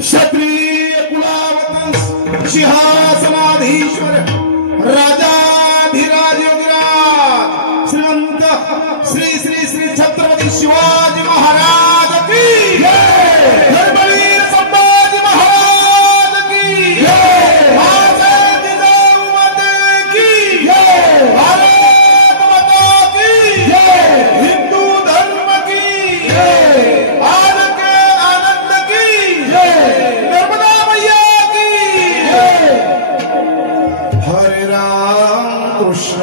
क्षत्रिय कुलावतंस सिंहासनाधीश्वर राजाधिराज योगीराज श्रीमंत श्री श्री श्री छत्रपती शिवाजी महाराज की धर्मवीर संभाजी महाराज की भारत माता की भारत माता की हिंदू धर्म की आज के आनंद की नर्मदा मैया की हरे राम कृष्ण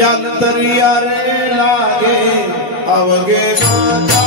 यंतरिया रे लागे अवगे माता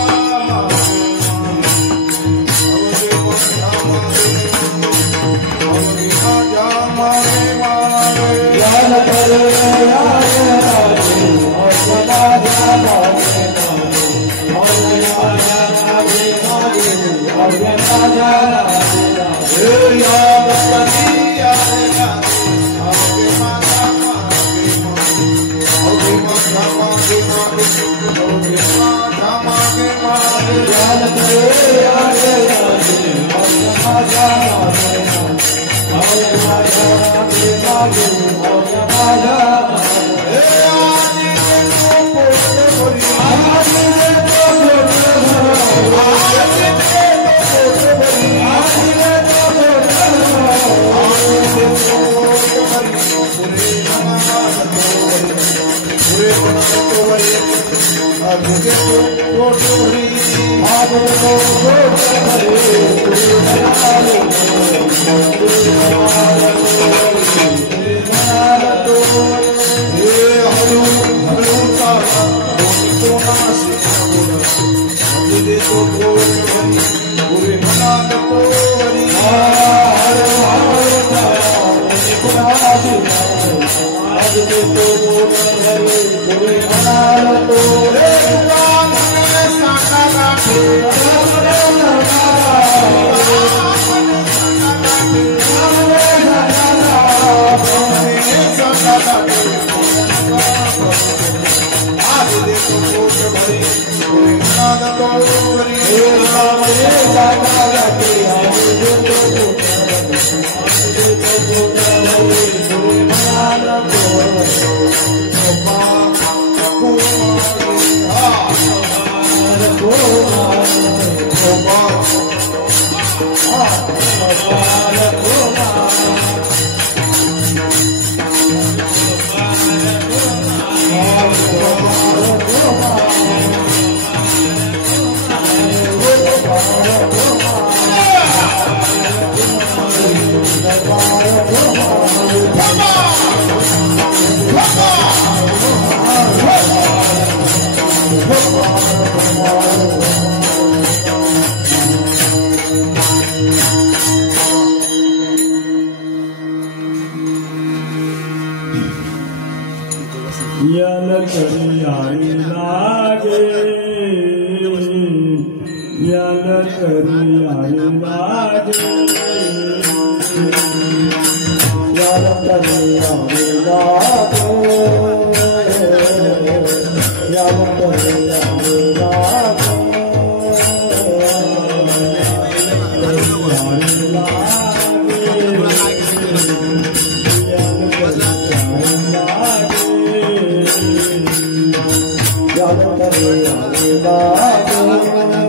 Yalla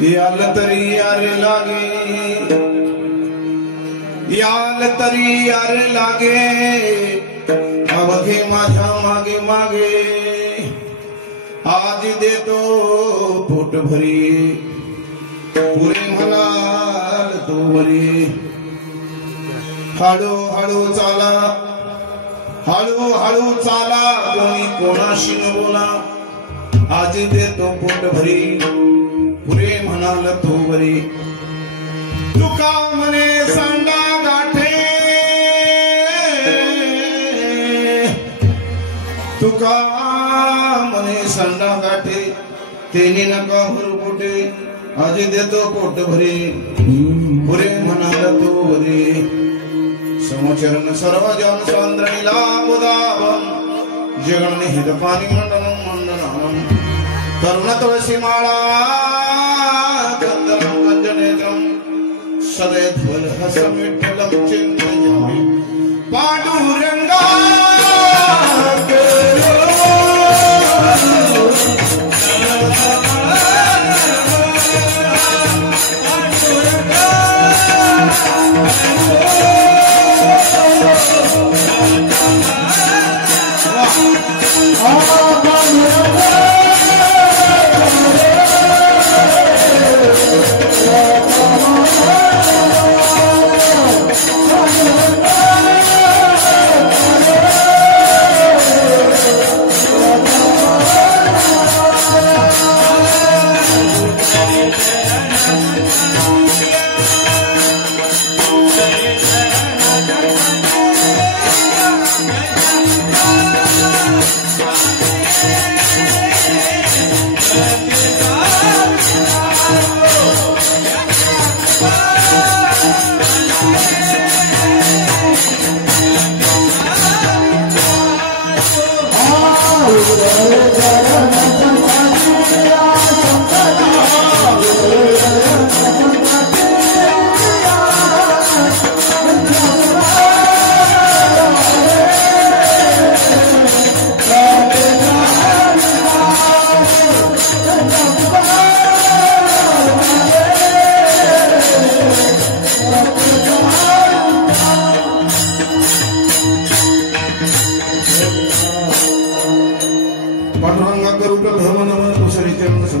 याल तरी यार लागे, याल तरी यार लागे, अवघे माझ्या मागे मागे, आज देतो पोट भरी, पुरे म्हणाल तो वरी, हळू हळू चाला, हळू हळू चाला, कोणी कोणाशी न बोला, आज देतो पोट भरी, पुरे म्हणाल तो वरी, तुका म्हणे सांडा गाठे, तुका म्हणे सांडा गाठे, तेने नका हुरपुटे, आज देतो पोट भरी, पुरे म्हणाल तो वरी, समचरण सर्व जन सांद्रणीला मुदावम, जगन हित पाणी मंडलम मंडनम, करुण तुळशी माळा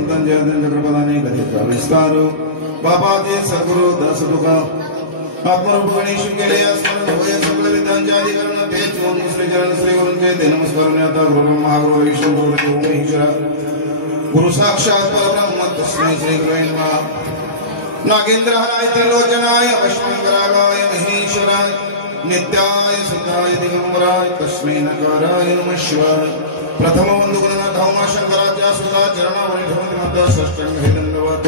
संतांच्या त्यांच्या कृपाने कधीचा विस्तार बाबाचे सद्गुरु दास तुका आत्मरूप गणेश केले स्मरण होय सकल विद्यांच्या अधिकरण तेच म्हणून श्री चरण श्री गुरूंचे ते नमस्कार आता गुरु ब्रह्मा गुरु विष्णू गुरु देव महेश्वर गुरु साक्षात परब्रह्म तस्मै श्री गुरुवे नमः नागेंद्रहराय त्रिलोचनाय अश्वंकरागाय महेश्वराय नित्याय सुधाय दिगंबराय तस्मै नकाराय नमः शिवाय प्रथम वंदु गुरुनाथ उमाशंकराच्या सुधा चरणावर ठेवून माता षष्टांग हे दंडवत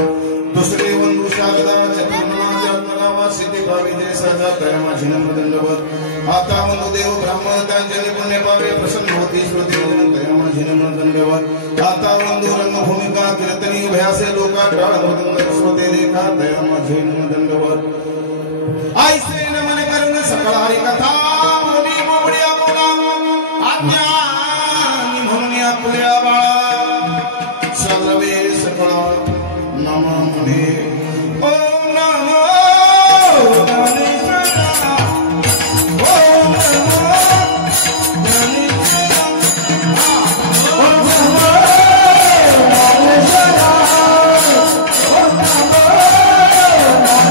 दुसरे वंदु शारदा चतुर्नाच्या आत्मनावा सिद्धी भावी जय सदा तयमा झिनम दंडवत आता वंदु देव ब्राह्मण त्यांचे पुण्य पावे प्रसन्न होती श्रुती तयमा झिनम दंडवत आता वंदु रंगभूमिका कीर्तनी भयासे लोका टाळ मृदंग श्रोते लेखा तयमा झिनम दंडवत आईसे नमन करून सकळ हरी कथा मुनी मोबड्या बोला आज्ञा आपल्या बाळा सर्वे सकळ नम म्हणे ओम नमो गणेशाय ओम नमो गणेशाय ओम नमो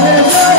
गणेशाय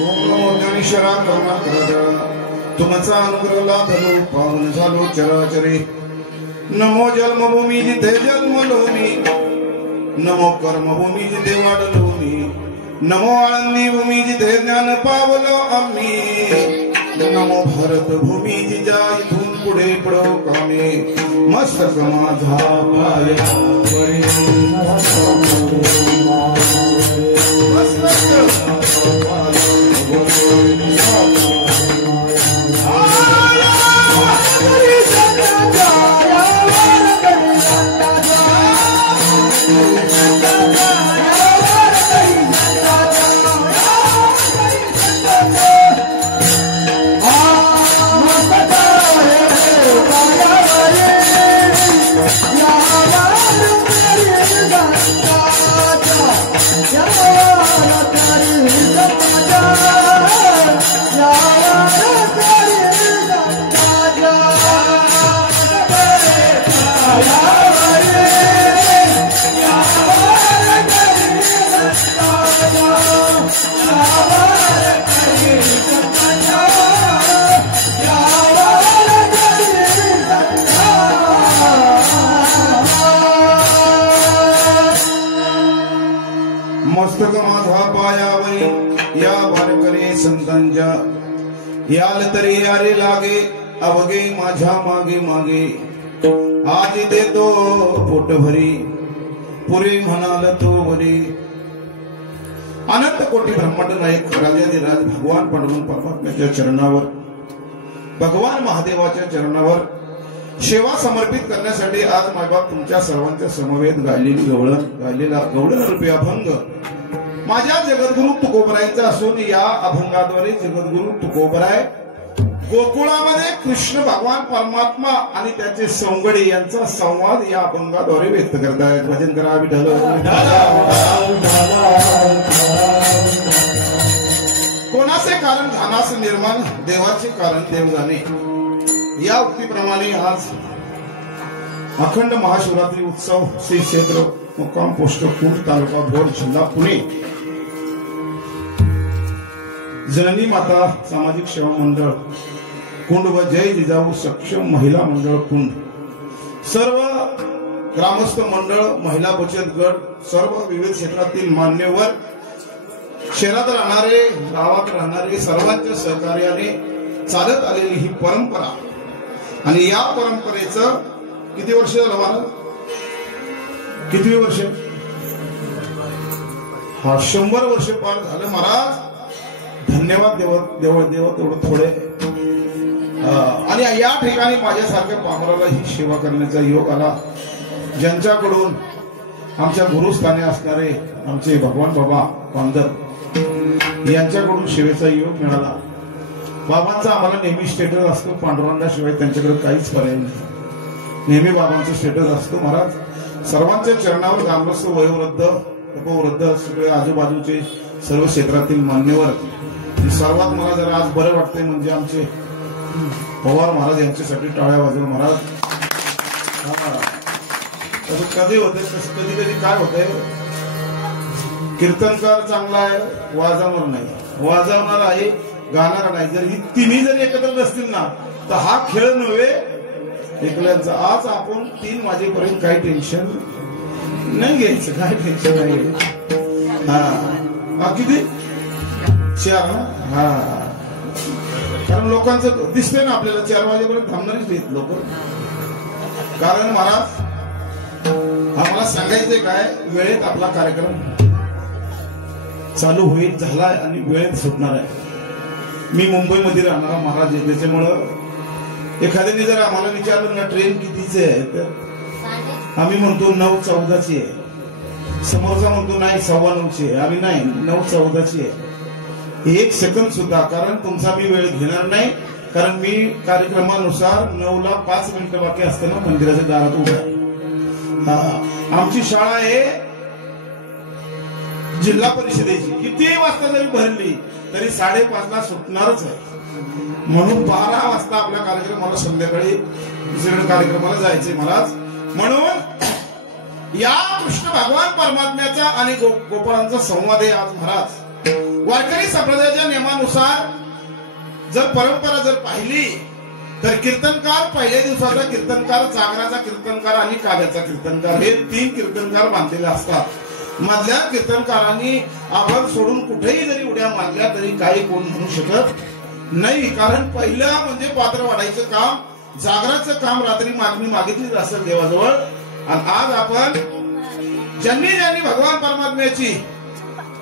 ओम नमो गणेशाय तुमचा अनुग्रह लाभलो पावन झालो चराचरे नमो जन्मभूमी जिथे जन्मलो मी नमो कर्मभूमी जिथे वाढलो मी नमो आनंदी भूमी जिथे ज्ञान पावलो आम्ही नमो भारत भूमी जिजा इथून पुढे पडो कामे मस्तक माझा पाया मस्तक माझा पायावरी या वारकरी संतांच्या याल तरी यारे लागे अवघे माझ्या मागे मागे आज देतो पोट भरी पुरे म्हणाल तो वरी अनंत कोटी ब्रह्मांड नायक राजाधिराज भगवान पांडुरंग परमात्म्याच्या चरणावर भगवान महादेवाच्या चरणावर सेवा समर्पित करण्यासाठी आज मायबाप तुमच्या सर्वांच्या समवेत गायलेला गवळण रूपी अभंग माझ्या जगद्गुरु तुकोबरायांचा असून या अभंगाद्वारे जगद्गुरु तुकोबराय गोकुळामध्ये कृष्ण भगवान परमात्मा आणि त्याचे सौंगडी यांचा संवाद या अभंगाद्वारे व्यक्त करतायत. भजन करा विठ्ठल. कोणाचे कारण ध्यानास निर्माण देवाचे कारण देव जाणे या उक्तीप्रमाणे आज अखंड महाशिवरात्री उत्सव श्री क्षेत्र मुक्काम पोस्ट कुंड तालुका भोर जिल्हा पुणे जननी माता सामाजिक सेवा मंडळ कुंड व जय जिजाऊ सक्षम महिला मंडळ कुंड सर्व ग्रामस्थ मंडळ, महिला बचत गट, सर्व विविध क्षेत्रातील मान्यवर, शहरात राहणारे, गावात राहणारे, सर्वांच्या सहकार्याने चालत आलेली ही परंपरा आणि या परंपरेचं किती वर्ष झालं महाराज? किती वर्ष? हा 100 वर्ष पार झालं महाराज. धन्यवाद देव देव देव तेवढं थोडे. आणि या ठिकाणी माझ्यासारख्या पामराला ही सेवा करण्याचा योग आला, ज्यांच्याकडून आमच्या गुरुस्थानी असणारे आमचे भगवान बाबा पांडर यांच्याकडून सेवेचा योग मिळाला. बाबांचा आम्हाला नेहमी स्टेटस असतो, पांडुरंगाशिवाय त्यांच्याकडे काहीच पर्याय नाही. नेहमी बाबांचा स्टेटस असतो. महाराज सर्वांच्या चरणावर ग्रामस्थ, वयोवृद्ध, उपवृद्ध, सगळे आजूबाजूचे सर्व क्षेत्रातील मान्यवर. सर्वात मला जरा आज बरं वाटतंय म्हणजे आमचे पवार महाराज यांच्यासाठी टाळ्या वाजवा महाराज. कधी होते, कधी कधी काय होतंय, कीर्तनकार चांगला आहे, वाजवणार नाही, वाजवणार आहे, गाणार नाही. जर ही तिन्ही जरी एकत्र नसतील ना तर हा खेळ नव्हे एकल्यांचा. आज आपण 3 वाजेपर्यंत काही टेन्शन नाही घ्यायचं, काय टेन्शन नाही. हा किती 4 ना. हा कारण लोकांचं दिसतंय ना आपल्याला 4 वाजेपर्यंत थांबणारच नाहीत लोक. कारण महाराज आम्हाला सांगायचंय काय, वेळेत आपला कार्यक्रम चालू होईल, झालाय आणि वेळेत सुटणार आहे. मी मुंबईमध्ये राहणारा महाराज आहे, त्याच्यामुळं एखाद्याने जर आम्हाला विचारलं ना ट्रेन कितीची आहे तर आम्ही म्हणतो 9:14ची आहे. समोरचा म्हणतो नाही 9:15ची आहे. आम्ही नाही 9:14ची आहे. 1 सेकंद सुद्धा, कारण तुमचा मी वेळ घेणार नाही. कारण मी कार्यक्रमानुसार 9ला 5 मिनिटं बाकी असताना मंदिराच्या दारात उभा आहे. आमची शाळा आहे जिल्हा परिषदेची, किती वाजता जरी भरली तरी 5:30ला सुटणारच आहे. म्हणून 12 वाजता आपल्या कार्यक्रमाला, संध्याकाळी दुसरीकडे कार्यक्रमाला जायचे महाराज. म्हणून या कृष्ण भगवान परमात्म्याचा आणि गोपाळांचा संवाद आहे आज महाराज. वारकरी संप्रदायाच्या नियमानुसार जर परंपरा जर पाहिली तर कीर्तनकार, पहिल्या दिवसाचा कीर्तनकार, जागराचा कीर्तनकार आणि काव्याचा कीर्तनकार, हे 3 कीर्तनकार बांधलेले असतात. मधल्या कीर्तनकारांनी आभार सोडून कुठेही जरी उड्या मारल्या तरी काही कोण म्हणू शकत नाही. कारण पहिलं म्हणजे पात्र वाढायचं काम, जागराचं काम रात्री मागणी मागितलीच असेल देवाजवळ. आणि आज आपण ज्यांनी ज्यांनी भगवान परमात्म्याची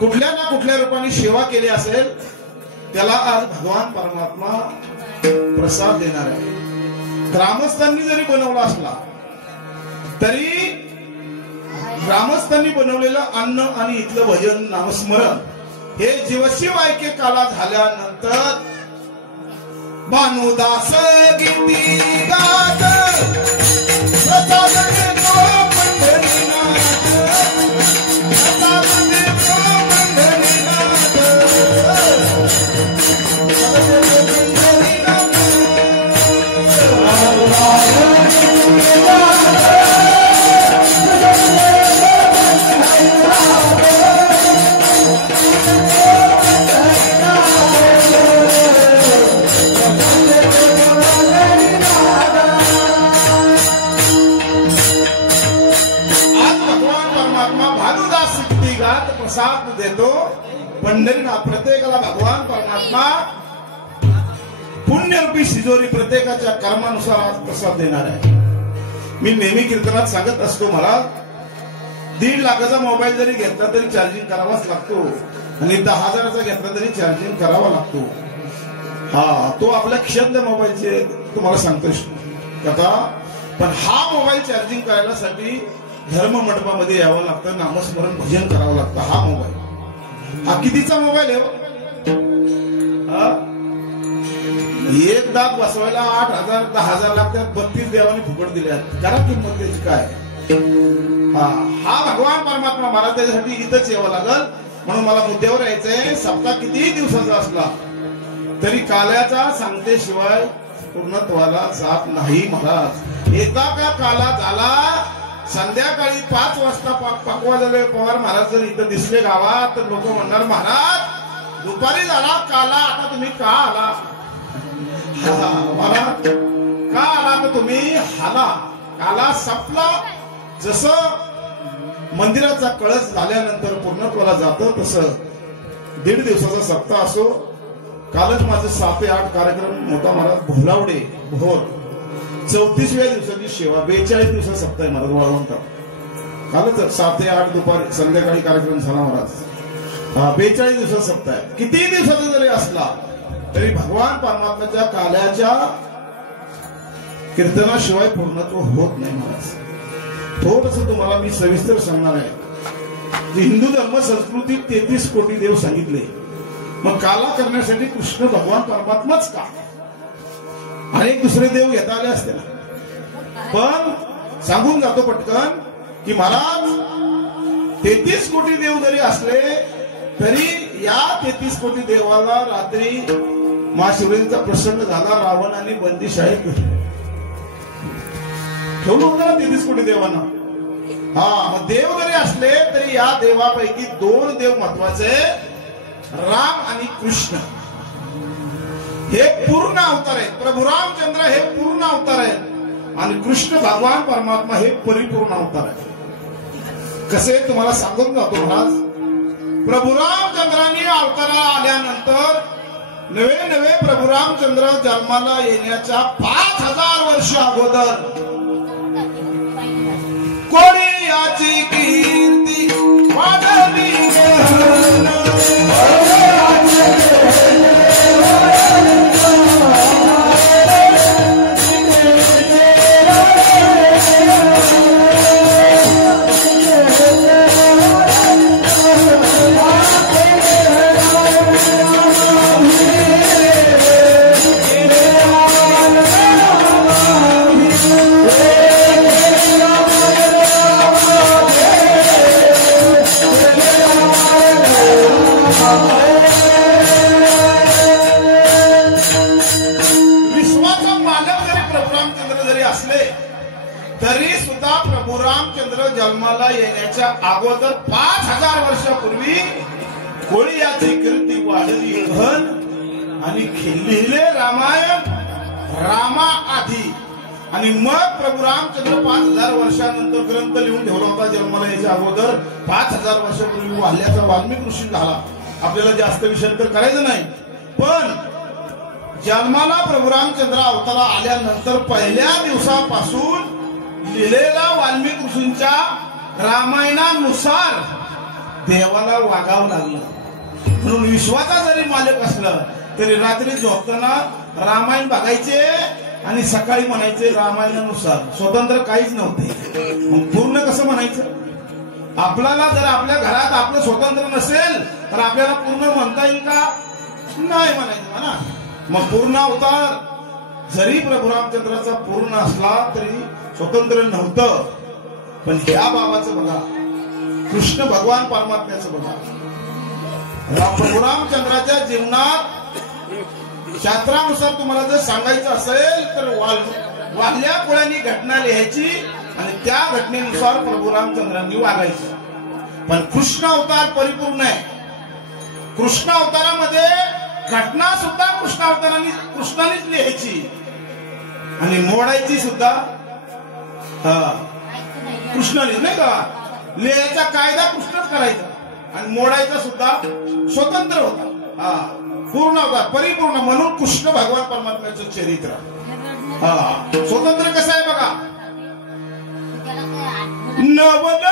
कुठल्या ना कुठल्या रूपाने सेवा केली असेल त्याला आज भगवान परमात्मा प्रसाद देणार आहे. ग्रामस्थांनी जरी बनवला असला तरी ग्रामस्थांनी बनवलेलं अन्न आणि इथलं भजन, नामस्मरण हे जीवशिव ऐके काला झाल्यानंतर भानुदास गीती गात प्रसाद देतो. पंढरीनाथ प्रत्येकाला भगवान परमात्मा पुण्यरूपी शिजोरी प्रत्येकाच्या कर्मानुसार आज प्रसाद देणार आहे. मी नेहमी कीर्तनात सांगत असतो महाराज, 1.5 लाखाचा मोबाईल जरी घेतला तरी चार्जिंग करावाच लागतो आणि 10,000चा घेतला तरी चार्जिंग करावा लागतो. तो आपल्या खिशातल्या मोबाईलचे तुम्हाला सांगतो कथा. पण हा मोबाईल चार्जिंग करायसाठी धर्म मंडपामध्ये यावं लागतं, नामस्मरण भजन करावं लागतं. हा मोबाईल हा कितीचा मोबाईल आहे? एक दात बसवायला 8,000 10,000 लागतात. 32 देवाने फुकट दिले आहेत. करा किंमत त्याची काय. हा भगवान परमात्मा मला त्याच्यासाठी इथंच यावं लागल. म्हणून मला मुद्द्यावर यायचंय. सप्ताह किती दिवसाचा असला तरी काल्याचा सांगतेशिवाय पूर्णत्वाला जात नाही महाराज. येता का काला झाला संध्याकाळी 5 वाजता पकवा झाले पवार महाराज जर इथं दिसले गावात तर लोक म्हणणार महाराज दुपारी झाला काला, आता तुम्ही का आला? महाराज का आला तर तुम्ही हाला. काला संपला. जसं मंदिराचा कळस झाल्यानंतर पूर्णत्वाला जातं तसं 1.5 दिवसाचा सप्ताह असो. कालच माझे 7 ते 8 कार्यक्रम मोठा महाराज भोलावडे भोर 34व्या दिवसाची सेवा 42 दिवसाचा सप्ताह आहे महाराज वाळवंटात. कालच 7 ते 8 दुपारी संध्याकाळी कार्यक्रम झाला महाराज. 42 दिवसाचा सप्ताह आहे. किती दिवसाचा जरी असला तरी भगवान परमात्म्याच्या काल्याच्या कीर्तनाशिवाय पूर्णत्व होत नाही महाराज. थोडस तुम्हाला मी सविस्तर सांगणार आहे. हिंदू धर्म संस्कृतीत 33 कोटी देव सांगितले. मग काला करण्यासाठी कृष्ण भगवान परमात्माच का? अनेक दुसरे देव घेता आले असते ना. पण सांगून जातो पटकन की महाराज 33 कोटी देव जरी असले तरी या 33 कोटी देवाला रात्री महाशिवरात्रीचा प्रसंग झाला. रावणाने बंदीशाहीत ठेवलं होतं ना 33 कोटी देवांना. मग देव जरी असले तरी या देवापैकी 2 देव महत्वाचे, राम आणि कृष्ण. हे पूर्ण अवतार आहेत. प्रभू रामचंद्र हे पूर्ण अवतार आहेत आणि कृष्ण भगवान परमात्मा हे परिपूर्ण अवतार आहे. कसे तुम्हाला सांगून जातो महाराज. प्रभू रामचंद्रांनी अवताराला आल्यानंतर नवे प्रभू रामचंद्र जन्माला येण्याच्या 5000 वर्ष अगोदर कोणी याची कीर्ती वाढली. तरी सुद्धा प्रभू रामचंद्र जन्माला येण्याच्या अगोदर 5000 वर्षापूर्वी कोणी याची कीर्ती वाढली घन आणि लिहिले रामायण रामा आधी. आणि मग प्रभू रामचंद्र 5000 वर्षानंतर ग्रंथ लिहून ठेवला होता. जन्माला यायच्या अगोदर 5000 वर्षापूर्वी वाल्याचा वाल्मिक ऋषी झाला. आपल्याला जास्त विषय तर करायचं नाही. पण जन्माला प्रभू रामचंद्र अवतारा आल्यानंतर पहिल्या दिवसापासून लिहिलेला वाल्मिक ऋषींच्या रामायणानुसार देवाला वागावं लागलं. म्हणून विश्वाचा जरी मालक असला तरी रात्री झोपताना रामायण बघायचे आणि सकाळी म्हणायचे रामायणानुसार. स्वतंत्र काहीच नव्हते. मग पूर्ण कसं म्हणायचं? आपल्याला जर आपल्या घरात आपलं स्वतंत्र नसेल तर आपल्याला पूर्ण म्हणता येईल का? नाही म्हणायचं ना. मग पूर्ण अवतार जरी प्रभू रामचंद्राचा पूर्ण असला तरी स्वतंत्र नव्हतं. पण ह्या बाबाचं बघा, कृष्ण भगवान परमात्म्याचं बघा. प्रभू रामचंद्राच्या जीवनात शास्त्रानुसार तुम्हाला जर सांगायचं असेल तर वाढल्या कोळ्यांनी घटना लिहायची आणि त्या घटनेनुसार प्रभू रामचंद्रांनी वागायचं. पण कृष्ण अवतार परिपूर्ण आहे. कृष्ण अवतारामध्ये घटना सुद्धा कृष्णानेच लिहायची आणि मोडायची सुद्धा कृष्णाने. नाही का? लिहायचा कायदा कृष्णच करायचा आणि मोडायचा सुद्धा स्वतंत्र होता. पूर्ण होता, परिपूर्ण. म्हणून कृष्ण भगवान परमात्म्याचं चरित्र स्वतंत्र कसं आहे बघा. नवल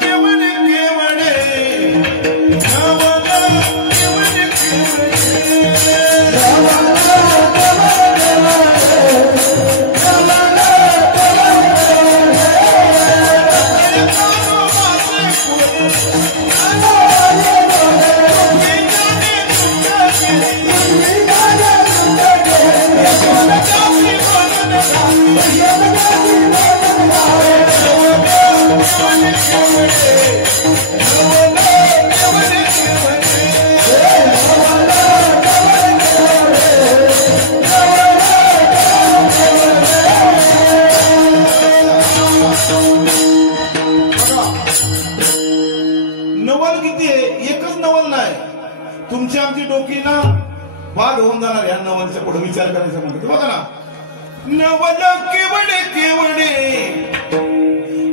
केवणे केवणे नवल किती आहे? एकच नवल नाही. तुमची आमची डोकी ना बाद होऊन जाणार या नवलच्या पुढे विचार करायचा म्हणतो. बघा ना, नवल केवडे केवडे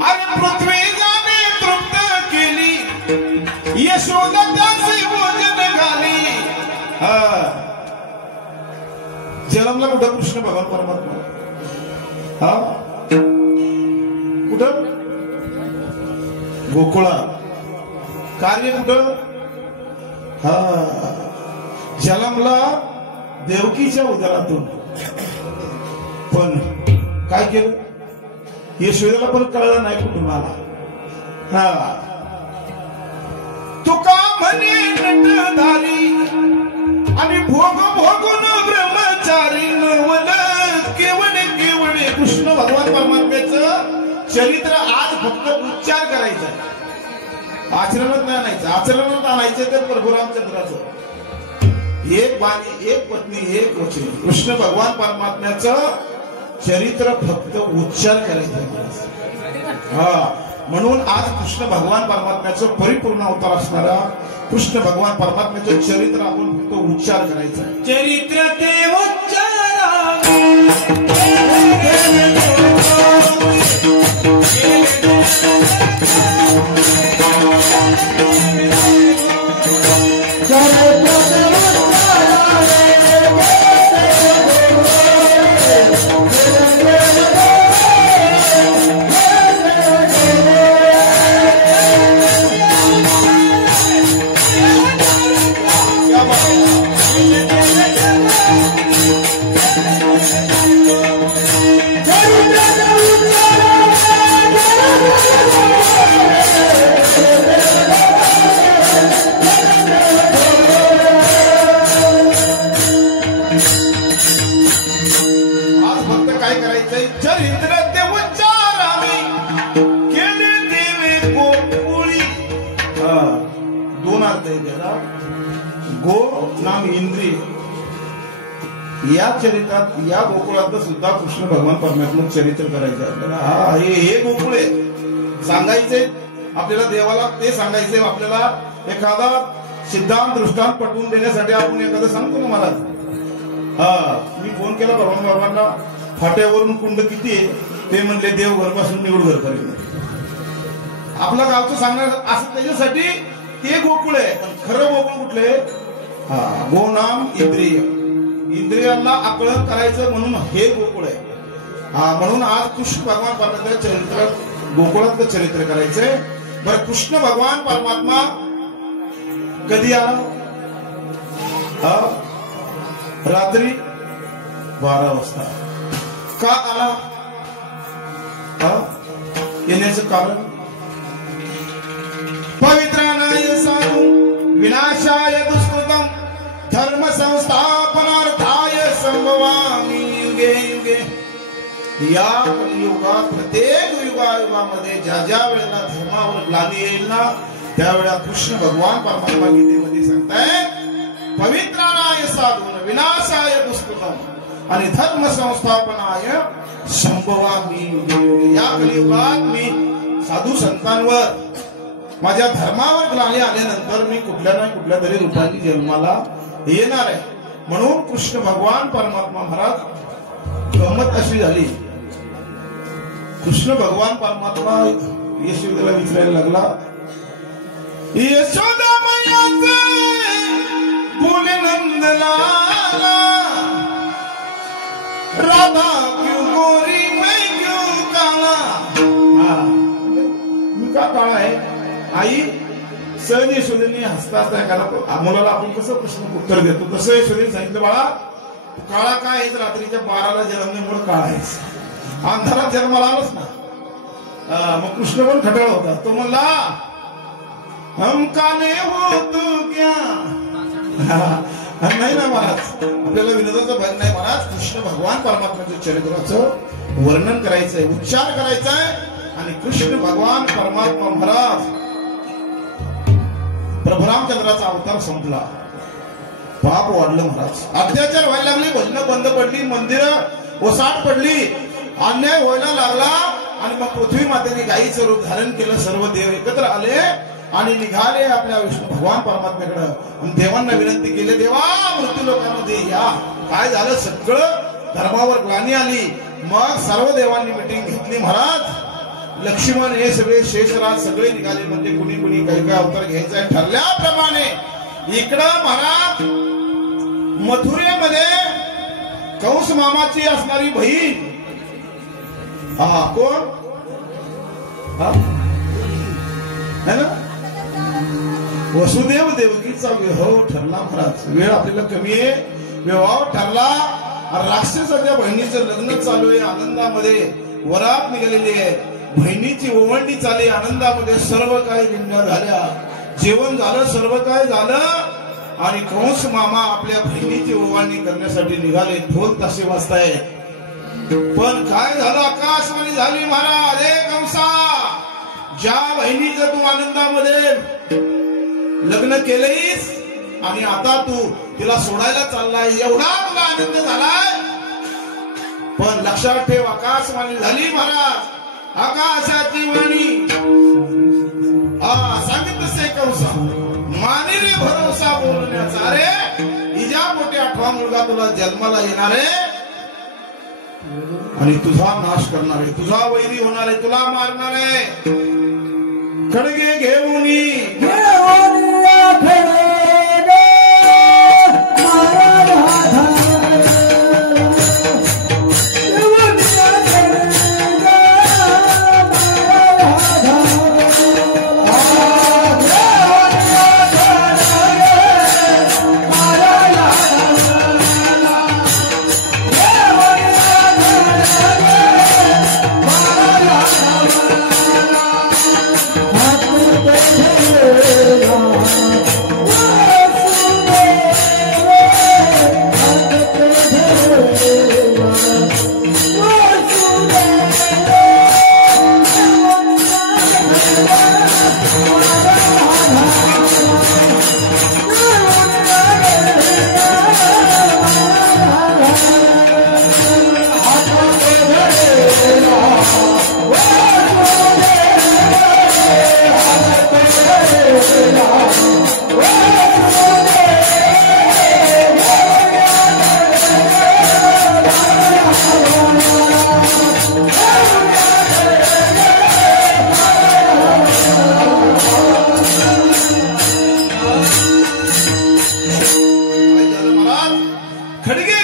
अरे पृथ्वी जाणे तृप्त केली यशोदा त्याचे भोजन घाली. जन्मला कुठं कृष्ण भगवान परमात्मा? कुठं? गोकुळा. कार्य कुठं? जन्मला देवकीच्या उदरातून. पण काय केलं? यशोदेला पण कळलं नाही कुटुंबाला. तुका म्हणे नटधारी आणि भोग भोगून ब्रह्मचारी नवल केवडे केवडे. कृष्ण भगवान परमात्म्याचं चरित्र आज फक्त उच्चार करायचा, आचरणात नाही आणायचं. आचरणात आणायचे तर प्रभुरामचंद्राचं एक बाणी एक पत्नी एक वचन. कृष्ण भगवान परमात्म्याचं चरित्र फक्त उच्चार करायचं. म्हणून आज कृष्ण भगवान परमात्म्याचं परिपूर्ण अवतार असणारा कृष्ण भगवान परमात्म्याचं चरित्र आपण फक्त उच्चार करायचं. चरित्र ते उच्चारा चरित्र ते उच्चारावे केले देवे गोकुळी. दोन अर्थ आहे त्याला. गो नाम इंद्रिय. या चरित्रात या गोकुळात सुद्धा कृष्ण भगवान परमात्मा चरित्र करायचं आपल्याला. हे गोकुळ आहे सांगायचे आपल्याला, देवाला ते सांगायचे. आपल्याला एखादा सिद्धांत दृष्टांत पटवून देण्यासाठी आपण एखादं सांगतो ना महाराज. मी फोन केला भगवान फाट्यावरून कुंड किती आहे ते म्हणले देवघरपासून निवड घरपर्यंत. आपलं गावचं सांगणार असं त्याच्यासाठी ते गोकुळ आहे. पण खरं गोकुळ कुठले? गो नाम इंद्रिय. इंद्रियांना आकलन करायचं म्हणून हे गोकुळ आहे. म्हणून आज कृष्ण भगवान परमात्म्याचं चरित्र गोकुळातलं चरित्र करायचंय. बरं, कृष्ण भगवान परमात्मा कधी आला? रात्री 12 वाजता. का आला? येण्याचं कारण पवित्राणाय साधू विनाशाय दुष्कृतम धर्म संस्थापनार्थाय संभवामि युगे युगे. या कलियुगात प्रत्येक युगायुगामध्ये ज्या ज्या वेळेला धर्मावर ग्लानी येईल ना त्यावेळेला कृष्ण भगवान परमात्मा गीतेमध्ये सांगतायत पवित्राणाय साधू विनाशाय दुष्कृतम आणि धर्म संस्थापनाय संभवामि. या कलियुगात मी साधू संतांवर माझ्या धर्मावर ग्लानी आल्यानंतर मी कुठल्या ना कुठल्या तरी रूपाने जन्माला येणार आहे. म्हणून कृष्ण भगवान परमात्मा महाराज गंमत अशी झाली. कृष्ण भगवान परमात्मा यशोदेला विचारायला लागला, यशोदा मैयाचे बोले नंदलाला राधा क्यों गोरी मैं क्यों काला. मी का काळा आहे? आई सहज यशोदेने हसता हसता एखादा मुलाला आपण कसं प्रश्न उत्तर देतो तसं यशोदेने सांगितलं, बाळा काळा काय आहेस? रात्रीच्या 12ला जन्मल्यामुळे काळा आहेस. अंधारात जन्माला आलाच ना. मग कृष्ण पण खटाळ होता. तो म्हणला हम काले हो तू क्या. नाही ना महाराज, आपल्याला विनोदाचं भय नाही महाराज. कृष्ण भगवान परमात्म्याच्या चरित्राचं वर्णन करायचंय, उच्चार करायचाय. आणि कृष्ण भगवान परमात्मा महाराज प्रभुरामचंद्राचा अवतार संपला. पाप वाढलं महाराज, अत्याचार व्हायला लागले, भजनं बंद पडली, मंदिरं ओसाट पडली, अन्याय व्हायला लागला. आणि मग पृथ्वी मातेने गायीचं रूप धारण केलं. सर्व देव एकत्र आले आणि निघाले आपल्या विष्णू भगवान परमात्म्याकडे. देवांना विनंती केली, देवा मृत्यू लोकांमध्ये या. काय झालं? सगळं धर्मावर ग्लानी आली, मग सर्व देवांनी मिटिंग घेतली. महाराज लक्ष्मण हे सगळे शेषराज सगळे निघाले. म्हणजे कुणी कुणी काही काही अवतार घ्यायचा ठरल्याप्रमाणे इकडं महाराज मथुरेमध्ये कंस मामाची असणारी बहीण, हा कोण है ना, वसुदेव देवकीचा विवाह ठरला. महाराज वेळ आपल्याला कमी आहे. विवाह ठरला. राक्षसाच्या बहिणीचं लग्न चालू आहे. आनंदामध्ये वरात निघालेली आहे. बहिणीची ओवळणी चालली. आनंदामध्ये सर्व काही रिंगण झाल्या, जेवण झालं, सर्व काय झालं. आणि कंस मामा आपल्या बहिणीची ओवाळणी करण्यासाठी निघाले. ढोल ताशे वाजताय. पण काय झालं, आकाशवाणी झाली. महाराज हे कंसा, ज्या बहिणीचं तू आनंदामध्ये लग्न केलंयस आणि आता तू तिला सोडायला चाललाय, एवढा तुला आनंद झालाय. पण लक्षात ठेव, आकाशवाणी झाली. महाराज आकाशाची वाणी सांगितलं से कंसा, मानी रे भरोसा बोलण्याचा. अरे हिच्या पोटी 8वा मुलगा तुला जन्माला येणार आहे आणि तुझा नाश करणार आहे, तुझा वैरी होणार आहे, तुला मारणार आहे. खडगे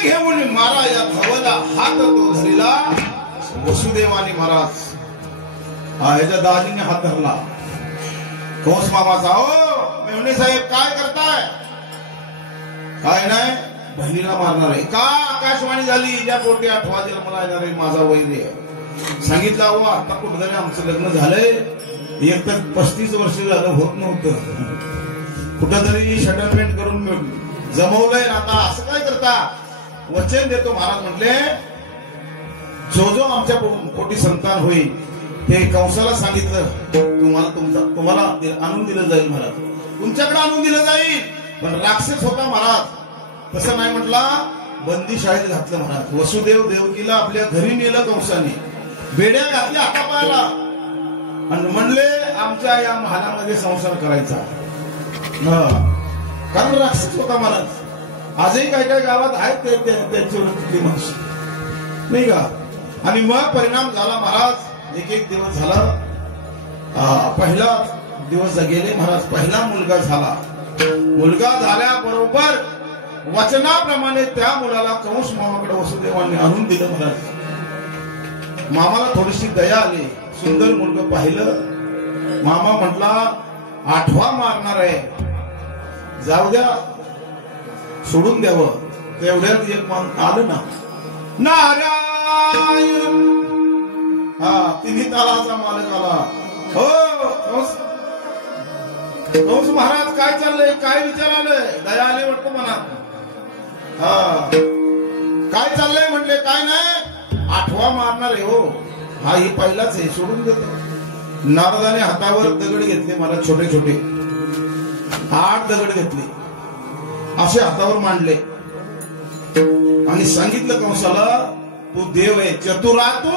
घेऊन मारा या भावाला हात तो धरला. वसुदेवानी महाराज ह्याच्या दाजीने हात धरला. कंस मामाचा, ओ मेहुणे साहेब काय करताय? काय नाही, बहिणीला मारणार आहे का? आकाशवाणी झाली, ज्या पोटी 8वा जन्माला येणार आहे माझा वैरी आहे. सांगितलं, अहो आता कुठेतरी आमचं लग्न झालंय, एक तर 35 वर्ष झालं होत नव्हतं, कुठंतरी सेटलमेंट करून जमवलंय. आता असं काय करता? वचन देतो. महाराज म्हटले, जो जो आमच्या पोटी संतान होईल ते कंसाला सांगितलं तुम्हाला आणून दिलं जाईल. महाराज तुमच्याकडे आणून दिलं जाईल. पण राक्षस होता महाराज, तसं नाही म्हटला, बंदी शाळेत घातलं. महाराज वसुदेव देवकीला आपल्या घरी नेलं कंसाने, बेड्या घातल्या हातापायाला आणि म्हणले आमच्या या महालामध्ये संसार करायचा. कारण राक्षस होता महाराज. आजही काही काही गावात आहेत त्यांची वृत्ती माणूस नाही का. आणि मग परिणाम झाला महाराज. एक दिवस झाला, पहिला दिवस गेले महाराज. पहिला मुलगा झाला. मुलगा झाल्याबरोबर वचनाप्रमाणे त्या मुलाला कंस मामाकडे वसुदेवांनी आणून दिलं. महाराज मामाला थोडीशी दया आली. सुंदर मुलगा पाहिलं. मामा म्हटला 8वा मारणार आहे, जाऊ द्या, सोडून द्यावं. तेवढ्यात एक आलं ना, नारायण, तिन्ही तालाचा मालक आला. हो कंस महाराज काय चाललंय, काय विचार आलंय? दया आली वाटतं मनात. काय चाललंय म्हटले, काय नाही 8वा मारणार आहे. हो हा ही पहिलाच आहे, सोडून देतो. नारदाने हातावर दगड घेतले मला, छोटे छोटे 8 दगड घेतले, असे हातावर मांडले आणि सांगितलं कंसाला, तू देव आहे, चतुरा तू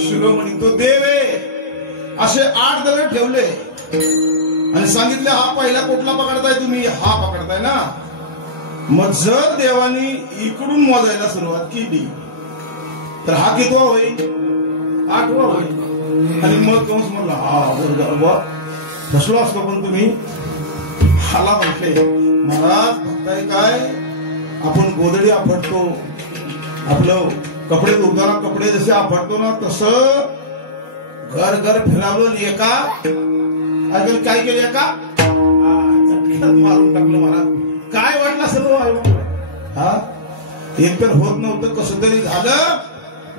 शिरोमणी, तू देव आहे. असे 8 दगड ठेवले आणि सांगितले, हा पहिला कुठला पकडताय तुम्ही? हा पकडताय ना, मग जर देवानी इकडून मोजायला सुरुवात केली तर हा कितवा होईल? 8वा होईल. आणि मग कंस म्हणला हा फसलो असतो पण तुम्ही हाला म्हटले महाराज बघताय काय आपण गोदडी आपटतो आपलं कपडे धुताना कपडे जसे आपटतो ना तसं घर घर फिरावलं एका अजून काय केलं एका झटक्यात मारून टाकलं महाराज. काय वाटलं सर्व हा एक तर होत नव्हतं कसं तरी झालं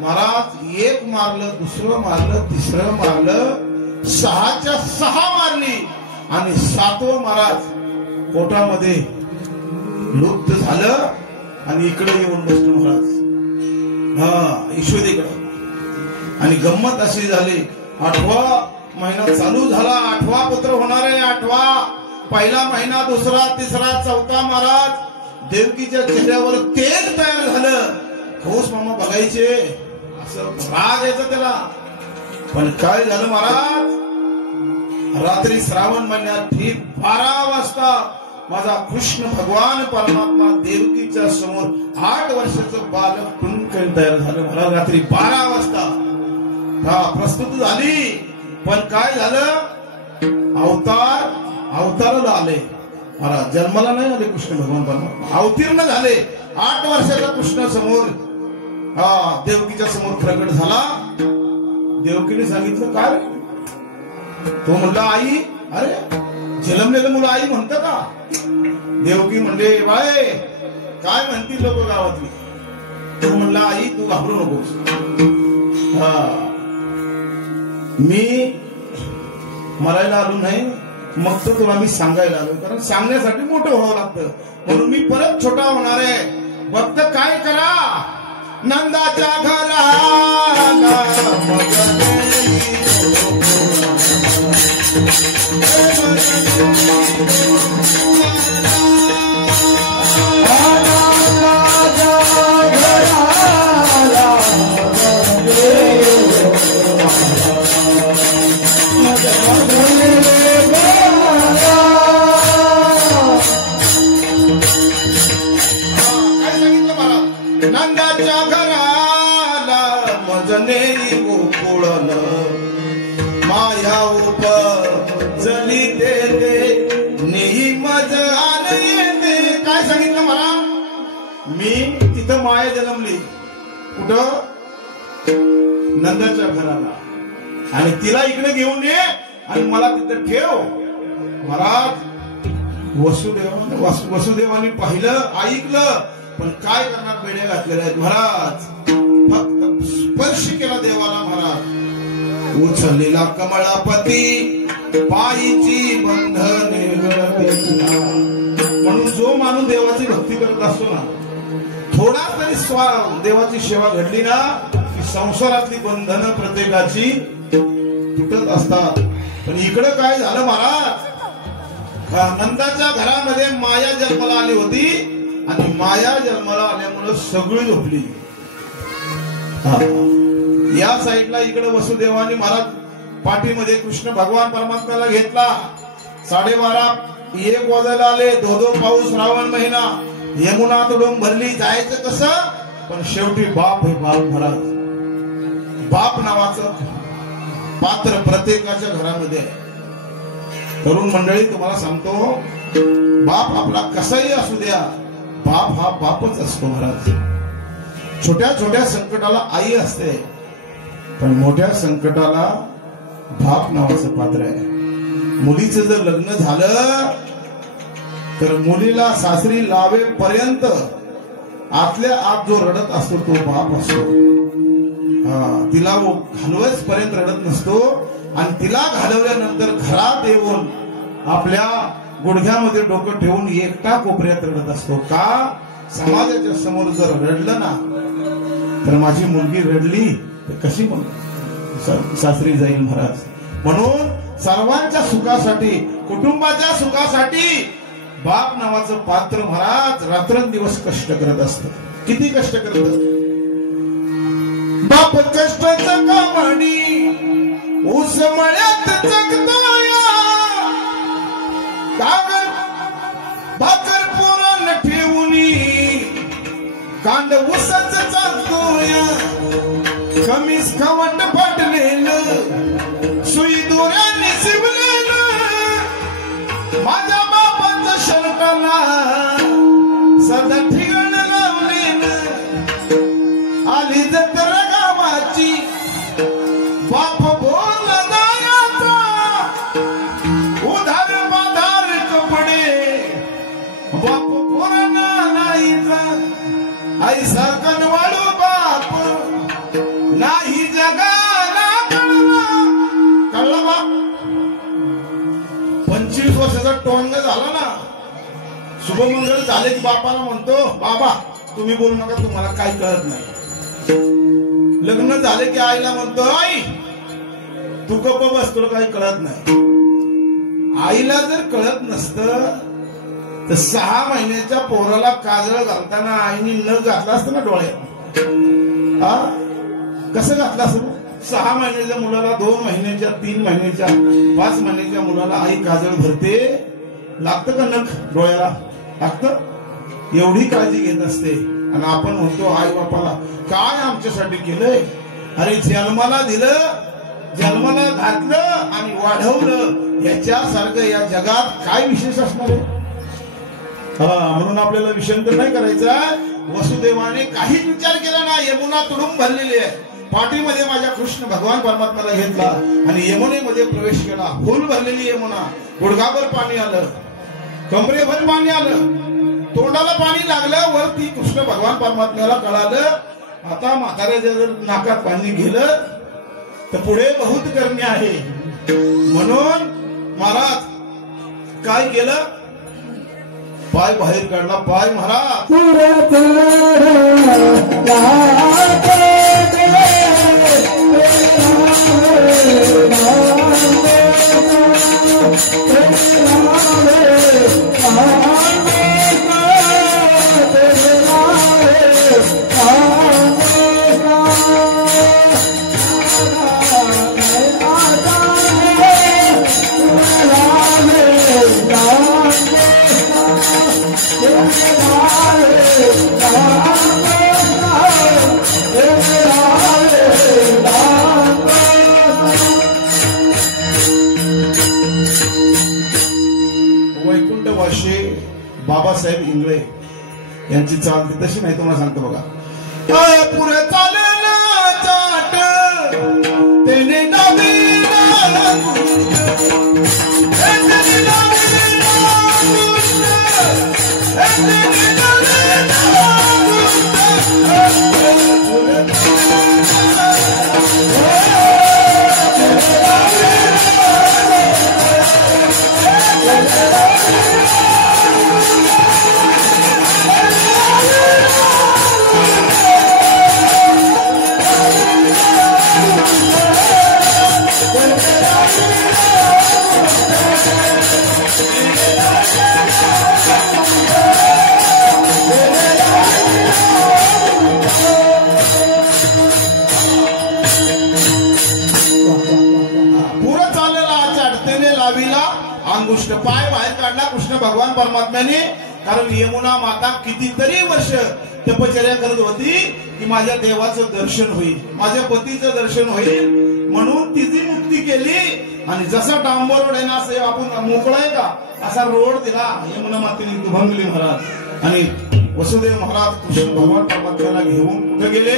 महाराज. एक मारलं दुसरं मारलं तिसरं मारलं 6च्या 6 मारली आणि 7वं महाराज पोटामध्ये लुप्त झालं आणि इकडे येऊन बसलो महाराज. हा ईश्वरीकडे. आणि गंमत अशी झाली 8वा महिना चालू झाला. 8वा पुत्र होणार आहे. 8वा पहिला महिना दुसरा तिसरा 4था महाराज देवकीच्या चेहऱ्यावर तेज तयार झालं. कंस मामा बघायचे असं राग यायचा त्याला. पण काय झालं महाराज रात्री श्रावण महिन्यात ठीक 12 वाजता माझा कृष्ण भगवान परमात्मा देवकीच्या समोर 8 वर्षाचं बालक टुनकन तयार झालं महाराज. रात्री 12 वाजता हा प्रस्तुत झाली. पण काय झालं अवताराला आले महाराज. जन्माला नाही आले कृष्ण भगवान परमात्मा अवतीर्ण झाले. 8 वर्षाचा कृष्ण समोर हा देवकीच्या समोर प्रगट झाला. देवकीने सांगितलं काय तो म्हणला आई अरे जन्मलेलं मुलं आई म्हणतं का? देवकी म्हणले बाय काय म्हणतील लोक गावातली. तो म्हणला आई तू घाबरू नकोस. हा मी मरायला आलो नाही मग तर तुला मी सांगायला आलो कारण सांगण्यासाठी मोठं व्हावं लागतं म्हणून मी परत छोटा होणार आहे. फक्त काय करा नंदाच्या घराला नंदाच्या घराला मजने गोकुळन माया उपजली ते नेही मज आन येते. काय सांगितलं मला? मी तिथं माया जन्मली कुठं? नंदाच्या घराला. आणि तिला इकडे घेऊन ये आणि मला तिथं ठेव. महाराज वसुदेवाने पाहिलं ऐकलं पण काय करणार बेड्या घातलेल्या आहेत महाराज. फक्त स्पर्श केला देवाला महाराज. उचललेला कमळापती पायीची बंधने म्हणून जो माणूस देवाची भक्ती करत असतो ना थोडा तरी देवाची सेवा घडली ना की संसारातली बंधनं प्रत्येकाची तुटत असतात. पण इकडं काय झालं महाराज नंदाच्या घरामध्ये माया जन्माला आली होती आणि माया जन्माला आल्यामुळे सगळी झोपली. या साईडला इकडे वसुदेवानी महाराज पाठीमध्ये कृष्ण भगवान परमात्म्याला घेतला. 12:30 1 वाजायला आले. धो पाऊस श्रावण महिना यमुना तुडून भरली. जायचं कसं? पण शेवटी बाप हे बाप महाराज. बाप नावाचं पात्र प्रत्येकाच्या घरामध्ये आहे. तरुण मंडळी तुम्हाला सांगतो बाप आपला कसाही असू द्या बाप हा बापच असतो महाराज. छोट्या छोट्या संकटाला आई असते पण मोठ्या संकटाला बाप नावाचं पात्र आहे. मुलीचं जर लग्न झालं तर मुलीला सासरी लावेपर्यंत आतल्या आत जो रडत असतो तो बाप असतो. तिला घालवच पर्यंत रडत नसतो आणि तिला घालवल्यानंतर घरात येऊन आपल्या गुडघ्यामध्ये डोकं ठेवून एकटा कोपऱ्यात रडत असतो. का? समाजाच्या समोर जर रडलं ना तर माझी मुलगी रडली तर कशी सासरी जाईल महाराज. म्हणून सर्वांच्या सुखासाठी कुटुंबाच्या सुखासाठी बाप नावाचं पात्र महाराज रात्रंदिवस कष्ट करत असत. किती कष्ट करत बाप कष्टाचा कामानी ऊस मळ्यात जगताया भाकर पोरांना ठेवून कांड उसच चालतोया कमीच खवट फाटलेलं सुई दोऱ्याने शिवलेलं माझ्या बापाचं शर्टाला सदा ठिगण लावलेलं आली जत्रा गावाची बाप बोल दायाचा उधार बाधार कपडे बाप पोरांना नाहीचा आई सारखं वाळू बाप नाही जगाला कळला बाप 25 वर्षाचा टोंग झाला ना शुभमंगल झाले की बापाला म्हणतो बाबा तुम्ही बोलू नका तुम्हाला काही कळत नाही लग्न झाले की आईला म्हणतो आई तू गप्प बस तुला काही कळत नाही आईला जर कळत नसतं तर 6 महिन्याच्या पोराला काजळ घालताना आईने न घातला असतं ना डोळ्यात कसं घातलं असं 6 महिन्याच्या मुलाला 2 महिन्याच्या 3 महिन्याच्या 5 महिन्याच्या मुलाला आई काजळ भरते लागतं का नख डोळ्याला लागतं एवढी काळजी घेत असते आणि आपण म्हणतो आई बापाला काय आमच्यासाठी केलंय अरे जन्माला दिलं जन्माला घातलं आणि वाढवलं याच्यासारखं या जगात काय विशेष असणार आहे म्हणून आपल्याला विषंत नाही करायचा वसुदेवाने काहीच विचार केला ना यमुना तुडून भरलेली आहे पाठीमध्ये माझ्या कृष्ण भगवान परमात्म्याला घेतला आणि यमुनेमध्ये प्रवेश केला फुल भरलेली यमुना गुडघाभर पाणी आलं कमरेभर पाणी आलं तोंडाला पाणी लागलं वरती कृष्ण भगवान परमात्म्याला कळालं आता म्हाताऱ्याच्या जर नाकात पाणी गेलं तर पुढे बहुत करणे आहे म्हणून महाराज काय केलं पाय बाहेर काढला पाय महाराज वैकुंठवाशी बाबासाहेब इंगळे यांची चालती तशी नाही तुम्हाला सांगतो बघा पुरे चालेला चाट तेने अंगुष्ठ पाय बाहेर काढला कृष्ण भगवान परमात्म्याने कारण यमुना माता कितीतरी वर्ष तपश्चर्या करत होती की माझ्या देवाचं दर्शन होईल माझ्या पतीचं दर्शन होईल म्हणून तिची मुक्ती केली आणि जसा डांबर रोड आहे ना असं आपण मोकळाय का असा रोड दिला यमुना मातेने दुभंगली महाराज आणि वसुदेव महाराज कृष्ण भगवान परमात्म्याला घेऊन कुठे गेले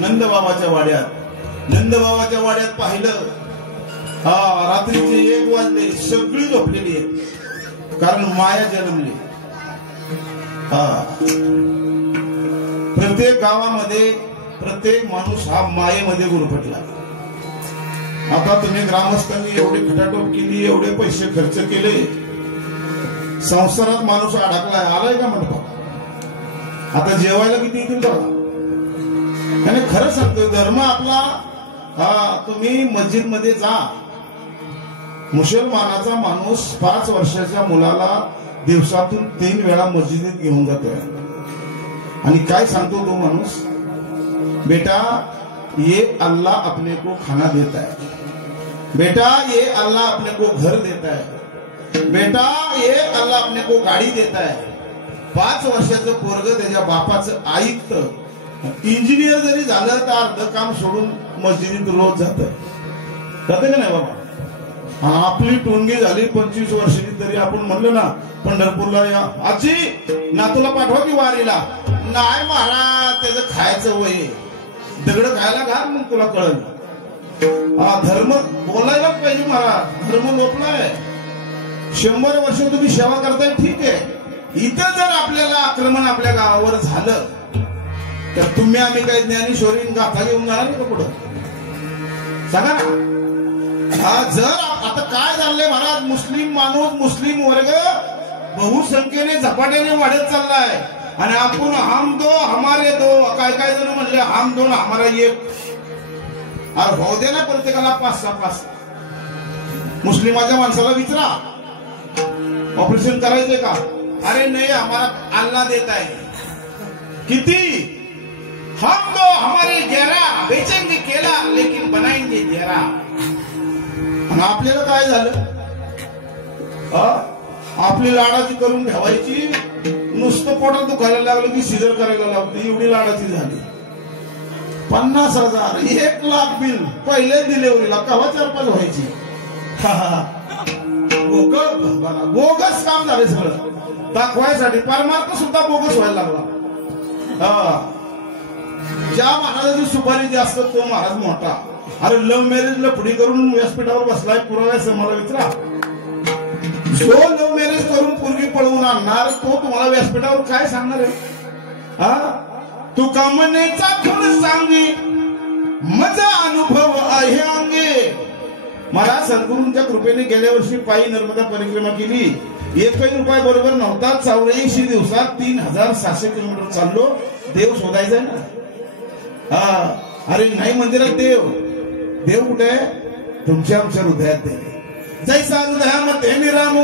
नंदबाबाच्या वाड्यात पाहिलं रात्रीचे 1 वाजले सगळी झोपलेली आहे कारण माया जन्मली प्रत्येक गावामध्ये प्रत्येक माणूस हा मायेमध्ये गुरफटला आता तुम्ही ग्रामस्थांनी एवढी खटाटोप केली एवढे पैसे खर्च केले संसारात माणूस अडकलाय आलाय का म्हणतो आता जेवायला किती येतील बघा त्याने खरं सांगतोय धर्म आपला तुम्ही मस्जिद मध्ये जा मुसलमानाचा माणूस 5 वर्षाच्या मुलाला दिवसातून 3 वेळा मस्जिदीत घेऊन जातोय आणि काय सांगतो तो माणूस बेटा ये अल्लाह अपने को खाना देता है बेटा ये अल्लाह अपने को घर देता है बेटा ये अल्लाह अपने को गाड़ी देता है 5 वर्षाचं पोरग त्याच्या बापाचं ऐकत. इंजिनियर जरी झालं तर अर्ध काम सोडून मस्जिदीत रोज जात का नाही बाबा. आपली टोनगी झाली 25 वर्षाची तरी आपण म्हणलं ना पंढरपूरला या आजी नातूला पाठवा की वारीला. नाही महाराज त्याचं खायचं वय दगड खायला घाल मग तुला कळल. धर्म बोलायलाच पाहिजे महाराज. धर्म लोपलाय. 100 वर्ष तुम्ही सेवा करताय ठीक आहे. इथं जर आपल्याला आक्रमण आपल्या गावावर झालं तर तुम्ही आम्ही काही ज्ञानेश्वरी गाथा घेऊन जाणार का पुढं सांगा ना. जर आता काय झालंय महाराज मुस्लिम माणूस मुस्लिम वर्ग बहुसंख्येने झपाट्याने वाढत चाललाय आणि आपण हम दो हमारे दो काय काय जण म्हणले हम दोन हमारा एक. अरे भाऊ दे ना प्रत्येकाला 5-6 मुस्लिमाच्या माणसाला विचारा ऑपरेशन करायचंय का. अरे नाही हमारा अल्लाह देता है. किती हम दो हमारे 11 बेचेंगे केला लेकिन बनाएंगे 11. आणि आपल्याला काय झालं आपली लाडाची करून ठेवायची नुसतं पोटात दुखायला लागलं की सिजर करायला लावते एवढी लाडाची झाली. 50,000 1 लाख बिल पहिले डिलेव्हरीला केव्हा 4-5 व्हायची. बोगस काम झाले सगळं दाखवायसाठी. परमार्थ सुद्धा बोगस व्हायला लागला. ज्या महाराजाची सुपारी जास्त तो महाराज मोठा. अरे लव्ह मॅरेजला पुढे करून व्यासपीठावर बसलाय पुराव्या मला विचारा. जो लव्ह मॅरेज करून पोरगी पळवून आणणार तो तुम्हाला व्यासपीठावर काय सांगणार आहे. तू कामनेचा थोड सांगे मजा अनुभव आहे अंगे. महाराज सद्गुरूंच्या कृपेने गेल्या वर्षी पायी नर्मदा परिक्रमा केली. 1 रुपया बरोबर नव्हता. 84 दिवसात 3700 किलोमीटर चाललो. देव शोधायचा ना. अरे नाही मंदिरात देव कुठे आहे तुमच्या आमच्या हृदयात देव. जैसा हृदयामध्ये मी रामू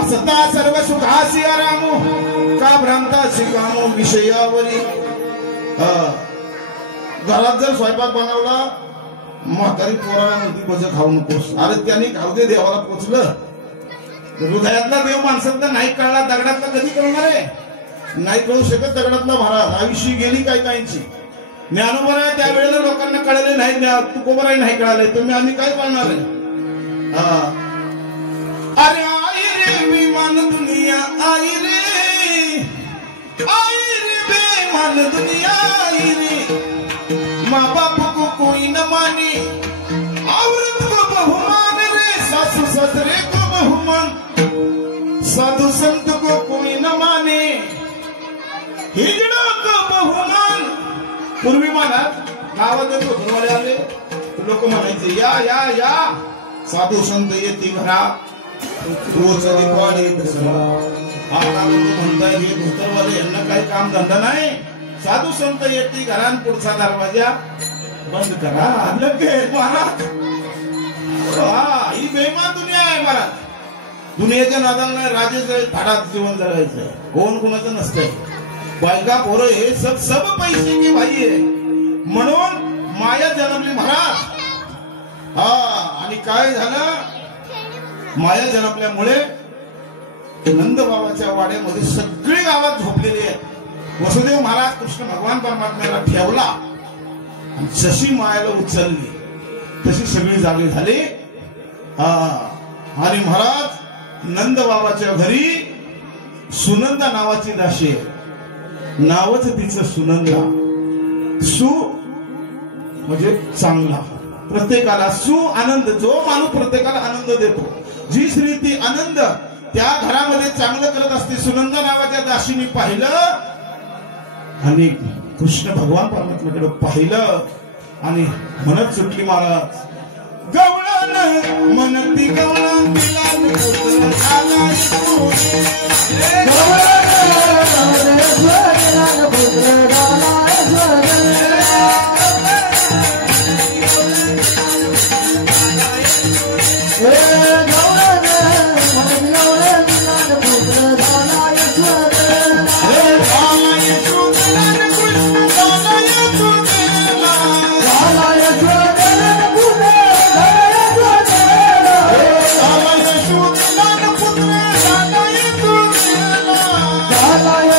असता सर्व सुखासी रामू का भ्रांतासी कामो विषयावरी. घरात जर स्वयंपाक बनवला म्हातारी पोराला म्हणती बज खाऊ नकोस. अरे त्याने खाऊ दे देवाला पोचलं. हृदयातला देव माणसातला नाही कळला दगडातला कधी कळणार आहे. नाही कळू शकत दगडातला महाराज. आयुष्य गेली काय कायची. ज्ञानोबर आहे त्यावेळेला लोकांना कळले नाही. तुकोबर नाही कळाले तुम्ही आम्ही काय कळणार आहे. अरे आई रे बेमान दुनिया आई रे बेमान दुनिया आई रे. माँ बाप को कोई न माने औरत को बहुमान रे. सासू ससुरे को बहुमान साधु संत को कोई न माने हिजड़ा को बहुमान. पूर्वी महाराज गावात धुरवाले आले लोक म्हणायचे या या या साधू संत येते घरात रोज दिवाळी दसरा. आता म्हणताय हे धोतरवाले यांना काही काम धंदा नाही. साधू संत येते घरात पुढचा दरवाजा बंद करा. महाराज ही बेमान दुनिया आहे महाराज. दुनियेच्या नादाला राजेच धाडात जीवन जगायचं. कोण कोणाचं नसतंय. बायका पोरं हे सब पैसे की भाई आहे म्हणून माया जन्मली महाराज. आणि काय झालं माया जन्मल्यामुळे नंद बाबाच्या वाड्यामध्ये सगळे गावात झोपलेले आहेत. वसुदेव महाराज कृष्ण भगवान परमात्म्याला ठेवला जशी मायाला उचलली तशी सगळी जागे झाली. आणि महाराज नंद बाबाच्या घरी सुनंदा नावाची दाशी आहे. नावच तिचं सुनंदा. सु म्हणजे चांगला. प्रत्येकाला सु आनंद. जो माणूस प्रत्येकाला आनंद देतो जी स्त्री ती आनंद त्या घरामध्ये चांगलं करत असते. सुनंदा नावाच्या दाशीने पाहिलं आणि कृष्ण भगवान परमात्म्याकडे पाहिलं आणि म्हणत सुटली महाराज गवळण म्हणती गवळण Bye.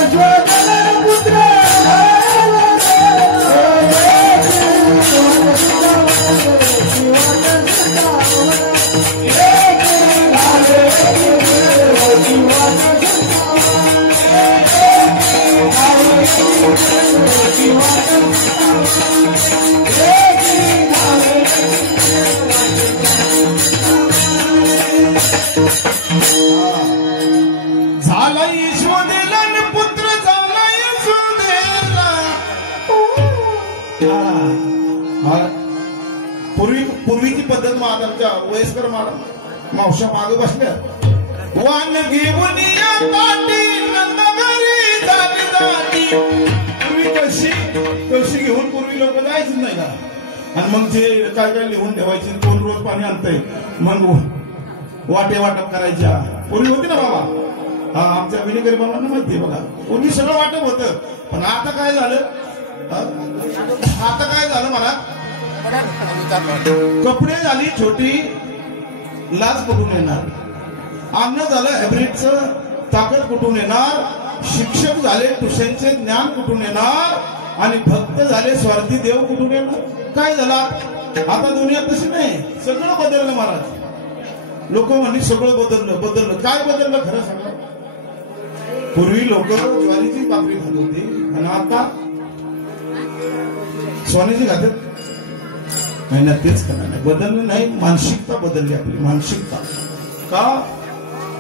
झाला यशोदेला आणि पुत्र झाला यशोदेला. पूर्वीची पद्धत आमच्या वयस्कर मावशा मागे बसल्या. वान घेऊन या ताटी नंदगरी जाती जाती. पूर्वी कळशी घेऊन पूर्वी लोक जायचीच नाही का. आणि मग ते काय काय लिहून ठेवायचे. कोण रोज पाणी आणतंय मग वाटे वाटप करायच्या पूर्वी होती ना बाबा. हा आमच्या विनेकरी बाबांना माहिती आहे बघा. पूर्वी सगळं वाटप होतं. पण आता काय झालं. आता काय झालं मला. कपडे झाली छोटी लाच कुठून येणार. अन्न झालं हायब्रिडचं ताकद कुठून येणार. शिक्षक झाले ट्युशनचे ज्ञान कुठून येणार. आणि भक्त झाले स्वार्थी देव कुठून येणार. काय झाला आता दुनिया तशी नाही. सगळं बदललं महाराज. लोक म्हणजे सगळं बदललं. काय बदललं खरं सांगा. पूर्वी लोक ज्वारीची भाकरी खात होती आणि आता सोन्याची खातात. नाही ना तेच करणार नाही. बदललं नाही. मानसिकता बदलली आपली मानसिकता. का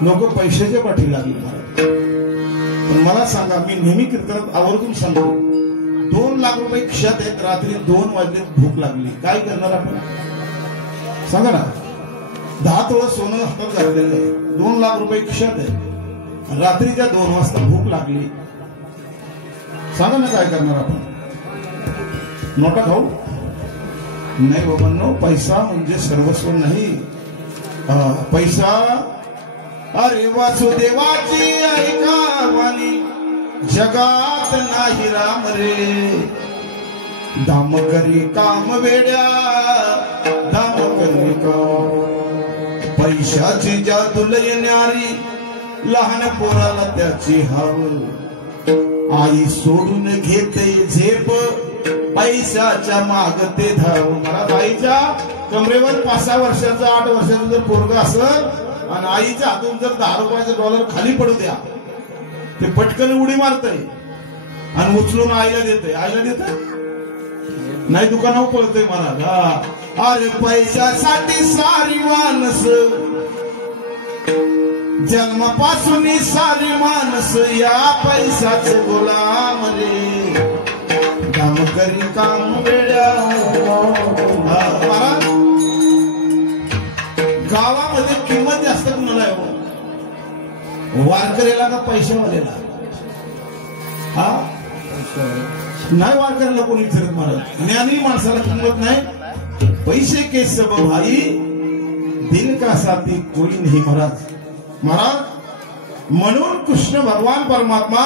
लोक पैशाच्या पाठी लागली महाराज. पण मला सांगा मी नेहमी कीर्तनात आवर्जून सांगतो 2 लाख रुपये खिशात आहेत. रात्री 2 वाजले भूक लागली. काय करणार आपण सांगा ना. 10 तोळं सोनं हातात घातलेलं आहे. 2 लाख रुपये खिशात आहे. रात्रीच्या 2 वाजता भूक लागली. सांगा ना काय करणार आपण. नोटा खाऊ नाही बाबांनो. पैसा म्हणजे सर्वस्व नाही. पैसा अरे वासुदेवाची ऐका वाणी जगात नाही राम रे. दाम करी काम वेड्या दाम करी काम. पैशाची जादू लय न्यारी लहान पोराला त्याची हाव. आई सोडून घेते झेप पैशाच्या मागते धाव. मला आईच्या कमरेवर 5-6 वर्षाचं 8 वर्षाचं जर पोरग असेल आणि आईच्या हातून जर $10 खाली पडू द्या ते पटकन उडी मारतय आणि उचलून आईला देतय. आईला देतय नाही दुकानावर पळतय महाराज. अरे पैशासाठी सारी माणस जन्मापासून सारी माणस या पैशाचे गुलाम रे. काम करी काम वेड्या. महाराज गावामध्ये किंमत जास्त कुणाला आहे. वारकऱ्याला का पैशावाल्याला. हा नाही वारकऱ्याला कोणी विचारत महाराज. ज्ञानी माणसाला किंमत नाही. पैसे के सब भाई दिल का साथी कोणी नाही महाराज. महाराज म्हणून कृष्ण भगवान परमात्मा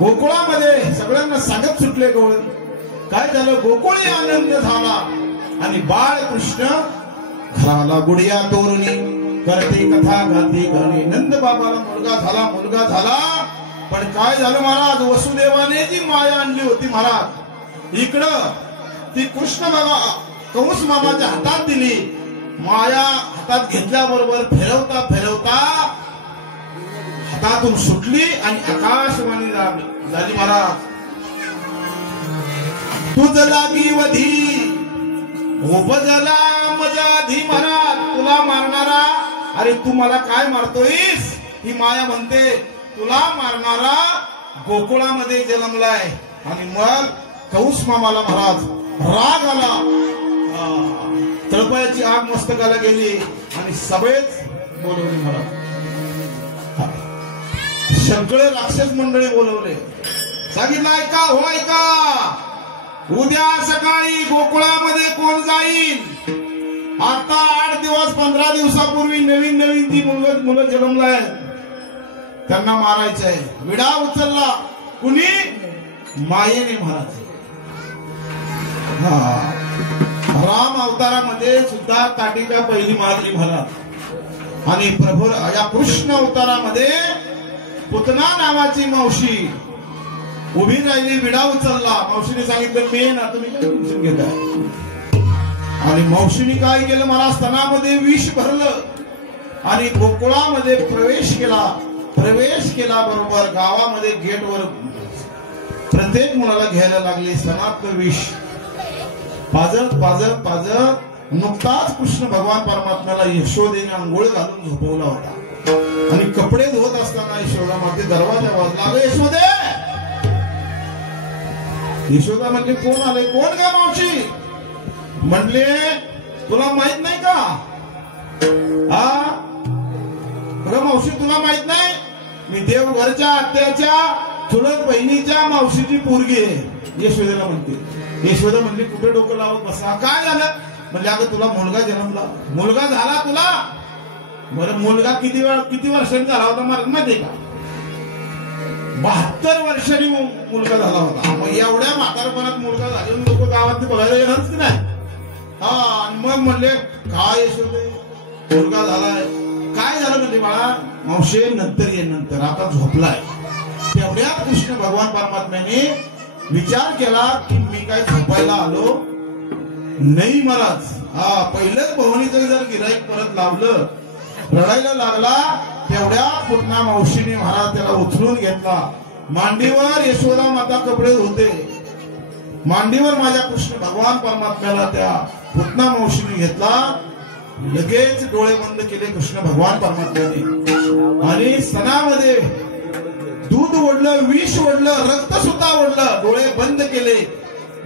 गोकुळामध्ये सगळ्यांना सांगत सुटले. गवळ काय झालं. गोकुळी आनंद झाला आणि बाळ कृष्ण घराला गुडिया तोरणी करते कथा गाते गाणे. नंद बाबाला मुलगा झाला. पण काय झालं महाराज. वसुदेवाने जी माया आणली होती महाराज इकडं ती कृष्ण बाबा कंस मामाच्या हातात दिली. माया हातात घेतल्याबरोबर फिरवता फिरवता हातातून सुटली आणि आकाशवाणी झाली. महाराज तुझ लागी वधी उपजला मजाधी. महाराज तुला मारणारा. अरे तू मला काय मारतोयस. ही माया म्हणते तुला मारणारा गोकुळामध्ये जन्मलाय. आणि मग कंस मामाला महाराज राग आला. तळपायाची आग मस्तकाला गेली आणि सभेत बोलवले महाराज. सगळे राक्षस मंडळी बोलवले. सांगितलं ऐका हो ऐका. उद्या सकाळी गोकुळामध्ये कोण जाईल. आता 8 दिवस 15 दिवसापूर्वी नवीन ती मुलं जन्मलाय त्यांना मारायचं आहे. विडा उचलला कुणी मायेने महाराज. राम अवतारामध्ये सुद्धा ताटिका पहिली मारली महाराज. आणि प्रभू या कृष्ण अवतारामध्ये पुतना नावाची मावशी उभी राहिली. विडा उचलला. मावशीने सांगितलं मी ना तुम्ही काय टेन्शन घेताय. आणि मावशीने काय केलं मला स्तनामध्ये विष भरलं आणि गोकुळामध्ये प्रवेश केला बरोबर गावामध्ये गेटवर प्रत्येक मुलाला घ्यायला लागले. स्तनातलं विष पाजत नुकताच कृष्ण भगवान परमात्म्याला यशोदेने आंघोळ घालून झोपवला होता आणि कपडे धुवत असताना यशोदा माते दरवाजा वाजला. अगं यशोदे, यशोदा म्हणले कोण आले? कोण गा मावशी? म्हणले तुला माहित नाही का? मावशी तुला माहित नाही? मी देवघरच्या आत्याच्या चुलत बहिणीच्या मावशीची पोरगी आहे. यशोदेला म्हणते. यशोदा म्हणली कुठे डोकं लावत बसा? काय झालं? म्हणजे अगं तुला मुलगा जन्मला. मुलगा झाला तुला? बरं मुलगा किती वर्षांनी झाला होता मला माहिती का? 72 वर्षांनी मुलगा झाला होता. मग एवढ्या म्हातारपणात मुलगा झाले लोक गावात बघायला येणारच की नाही? आणि मग म्हणले काय यशोदे मुलगा झालाय? काय झालं म्हणजे बाळा? मावशे नंतर ये, नंतर आता झोपलाय. तेवढ्यात कृष्ण भगवान परमात्म्याने विचार केला की मी काय झोपायला आलो नाही महाराज. पहिलंच भवानीचं जर गिराईक परत लावलं, रडायला लागला. तेवढ्या पुतना मावशीने महाराज त्याला उचलून घेतला. मांडीवर यशोदा माता कपडे धुते. मांडीवर माझ्या कृष्ण भगवान परमात्म्याला त्या पुतना मावशीने घेतला. लगेच डोळे बंद केले कृष्ण भगवान परमात्म्याने आणि स्तनामध्ये दूध ओढलं, विष ओढलं, रक्त सुद्धा ओढलं. डोळे बंद केले.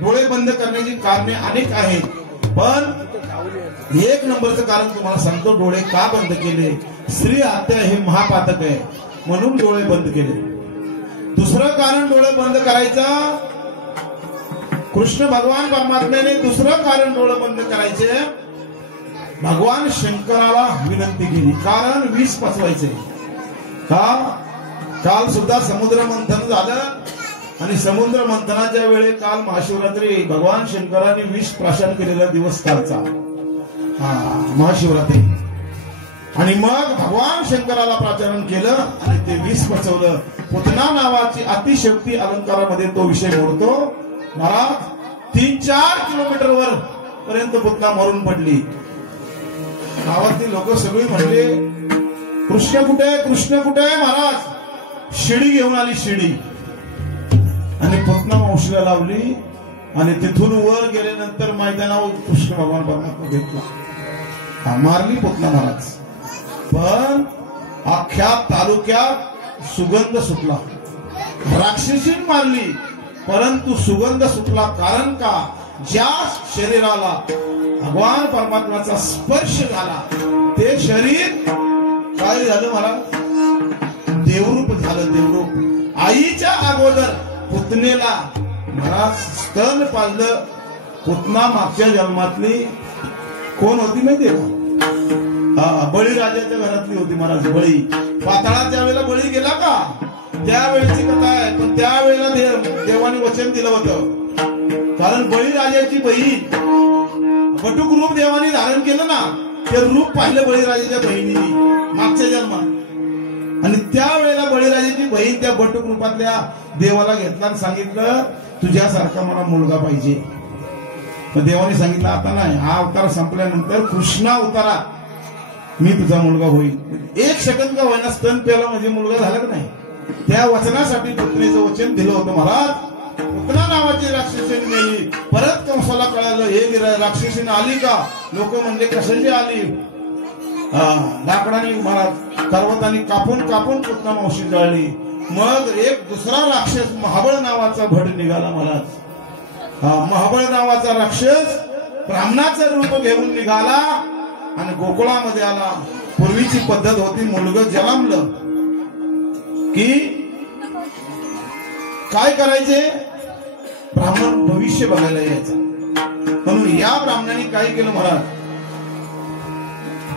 डोळे बंद करण्याची कारणे अनेक आहेत, पण एक नंबरचं कारण तुम्हाला सांगतो. डोळे का बंद केले? स्त्री हत्या हे महापातक आहे म्हणून डोळे बंद केले. दुसरं कारण डोळे बंद करायचं, कृष्ण भगवान परमात्म्याने दुसरं कारण डोळे बंद करायचे, भगवान शंकराला विनंती केली. कारण विष पचवायचे का? काल सुद्धा समुद्र मंथन झालं आणि समुद्र मंथनाच्या वेळी काल महाशिवरात्री भगवान शंकराने विष प्राशन केलेला दिवस कालचा महाशिवरात्री. आणि मग भगवान शंकराला प्राचरण केलं आणि ते विष पचवलं. पुतना नावाची अतिशक्ती अलंकारामध्ये तो विषय मोडतो. महाराज 3-4 किलोमीटरवर पर्यंत पुतना मरून पडली. गावातली लोक सगळी म्हणले कृष्ण कुठे? कृष्ण कुठे? महाराज शिडी घेऊन आली. शिडी आणि पुतना मावशीला लावली आणि तिथून वर गेल्यानंतर मैदानावर कृष्ण भगवान परमात्मा घेतला. मारली पुतना महाराज. पण अख्ख्या तालुक्यात सुगंध सुटला. राक्षसीन मारली परंतु सुगंध सुटला. कारण का? ज्या शरीराला भगवान परमात्म्याचा स्पर्श झाला ते शरीर काय झालं महाराज? देवरूप झालं. देवरूप. आईच्या अगोदर पुतनेला महाराज स्तन पाजलं. पुतना मागच्या जन्मातली कोण होती माहितीये का? बळीराजाच्या घरातली होती महाराज. बळी पाताळाच्या वेळेला बळी गेला का? त्यावेळेची कथा आहे. पण त्यावेळेला देवाने वचन दिलं होतं. कारण बळीराजाची बहीण बटुक रूप देवाने धारण केलं ना, ते रूप पाहिलं बळीराजाच्या बहिणीने मागच्या जन्मात. आणि त्यावेळेला बळीराजाची बहीण त्या बटुक रूपातल्या देवाला घेतला आणि सांगितलं तुझ्यासारखा मला मुलगा पाहिजे. देवाने सांगितलं आता नाही, हा अवतार संपल्यानंतर कृष्णा अवतारात मी तुझा मुलगा होईल. 1 सेकंद का होईना स्तन प्याला म्हणजे मुलगा झाला का नाही? त्या वचनासाठी पुतनेचं वचन दिलं होतं महाराज. पुतना नावाची राक्षसीने नेली. परत कंसाला कळालं हे राक्षसीने आली का? लोक म्हणले कशाची आली? लाकडाने महाराज पर्वताने कापून कापून पुतना मावशी जळली. मग एक दुसरा राक्षस महाबळ नावाचा भट निघाला महाराज. महाबळ नावाचा राक्षस ब्राह्मणाचं रूप घेऊन निघाला आणि गोकुळामध्ये आला. पूर्वीची पद्धत होती मुलगं जन्मलं की काय करायचे? ब्राह्मण भविष्य बघायला यायचं. म्हणून या ब्राह्मणाने काय केलं महाराज?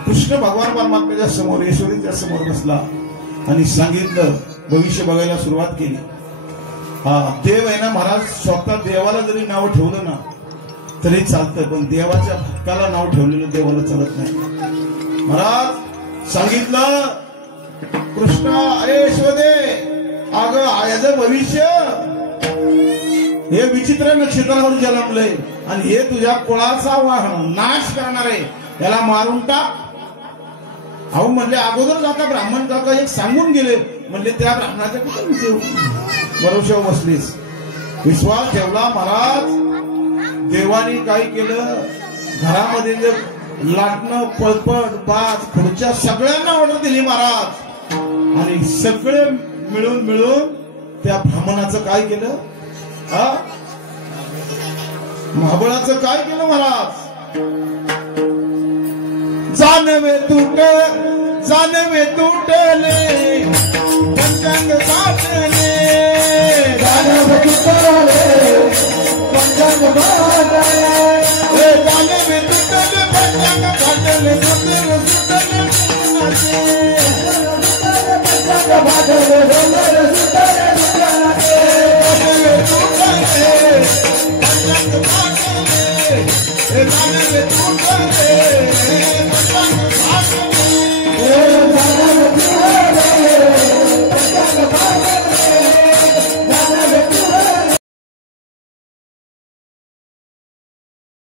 कृष्ण भगवान परमात्म्याच्या समोर यशोदेच्या समोर बसला आणि सांगितलं, भविष्य बघायला सुरुवात केली. देव आहे ना महाराज, स्वतः देवाला जरी नाव ठेवलं ना तरी चालतं, पण देवाच्या भक्ताला नाव ठेवलेलं देवाला चालत नाही. महाराज सांगितलं कृष्ण अरे यशोदे, अगं याचं भविष्य हे विचित्र नक्षत्रावर जन्मलंय आणि हे तुझ्या कुळाचा नाश करणार आहे, याला मारून टाक. अहो म्हणले अगोदर जाता ब्राह्मण काका एक सांगून गेले. म्हणले त्या ब्राह्मणाच्या कुठे भरोशावर बसलीस? विश्वास ठेवला महाराज. देवानी काय केलं? घरामध्ये जे लाटणं पळपट बाज खुर्च्या सगळ्यांना ऑर्डर दिली महाराज आणि सगळे मिळून त्या ब्राह्मणाचं काय केलं महाबळाचं काय केलं महाराज जानवे तुटले पंचांग काटले जानवे तुटले पंचांग काटले जानवे तुटले पंचांग काटले सुंदर